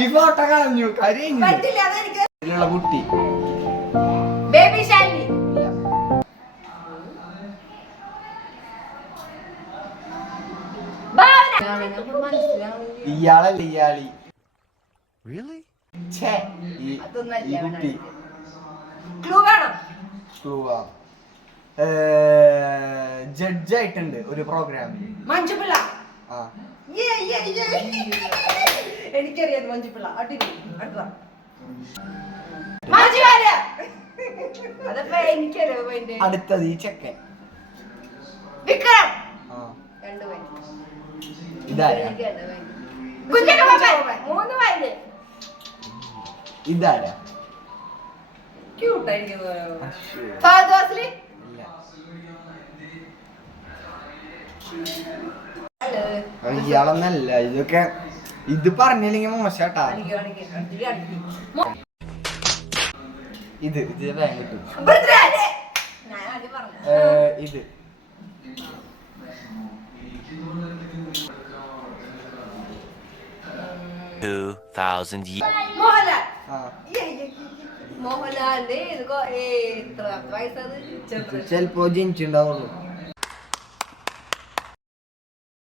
ഈ ഫോട്ടോ കളഞ്ഞു കാര്യമുള്ള കുട്ടി ബേബി ഷാലി ഇയാളല്ല ഇയാളി ജഡ്ജായിട്ടുണ്ട് ഒരു പ്രോഗ്രാമിൽ. മഞ്ജുപിള്ള. എനിക്കറിയാം മഞ്ജുപിള്ള. അടുത്തത് ഈ ചെക്കൻ വിക്രം. ഇതാരാ ഇതാരാ ഇയാളൊന്നല്ല ഇതൊക്കെ. ഇത് പറഞ്ഞില്ലെങ്കിൽ മോശാട്ടാ. ഇത് വേഗം കിട്ടും. ഇത് മോഹൻലാലിന്റെ ചെലപ്പോ ജനിച്ചിണ്ടാവുള്ളൂ.